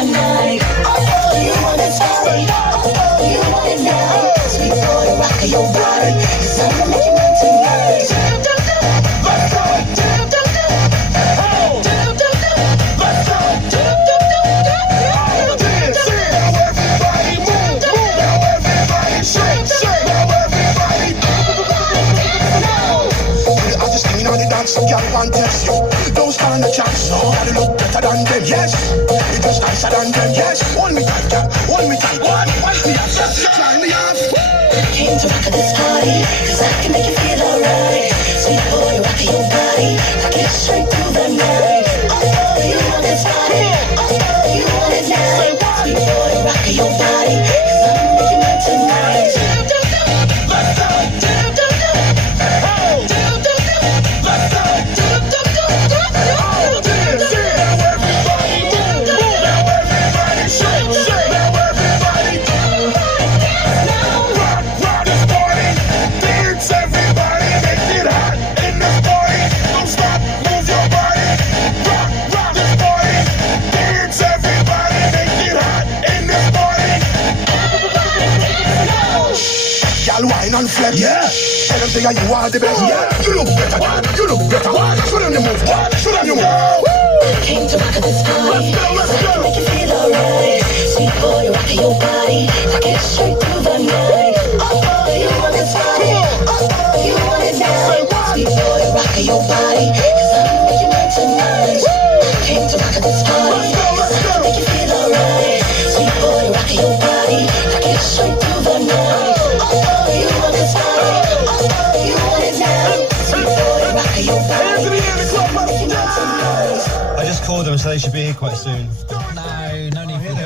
the night. Oh, you want it tonight. Oh, you want it now. Sweet boy, rock your body. 'Cause I'ma make you mine tonight. Let's go. Some girl want test you. Don't stand a chance. No, gotta look better than them. Yes, you just nicer than them. Yes, hold me tight, girl. Hold me tight. One, wipe me up. Just try me off. Came to rock at this party, 'cause I can make you feel alright. Sweet boy, rock your body. Rock it straight through the night. Oh, you want this body. Oh, you want it now. Sweet boy, rock your body. 'Cause I'ma make you mine tonight. Let's go. Wine and flex. Yeah. Tell them say you are the best. Yeah. You look better. You look better. Show them the move. Show them the move. Came to rock at this party. Let's go. Make you feel alright. Sweet boy, rock your body. Rock it straight through the night. Oh, you want this body. Oh, you want it now. Sweet boy, rock your body. 'Cause I'ma make you mine tonight. Came to rock at this party. Make you feel alright. Sweet boy, rock your body. Rock it straight through the night. I just called them, so they should be here quite soon.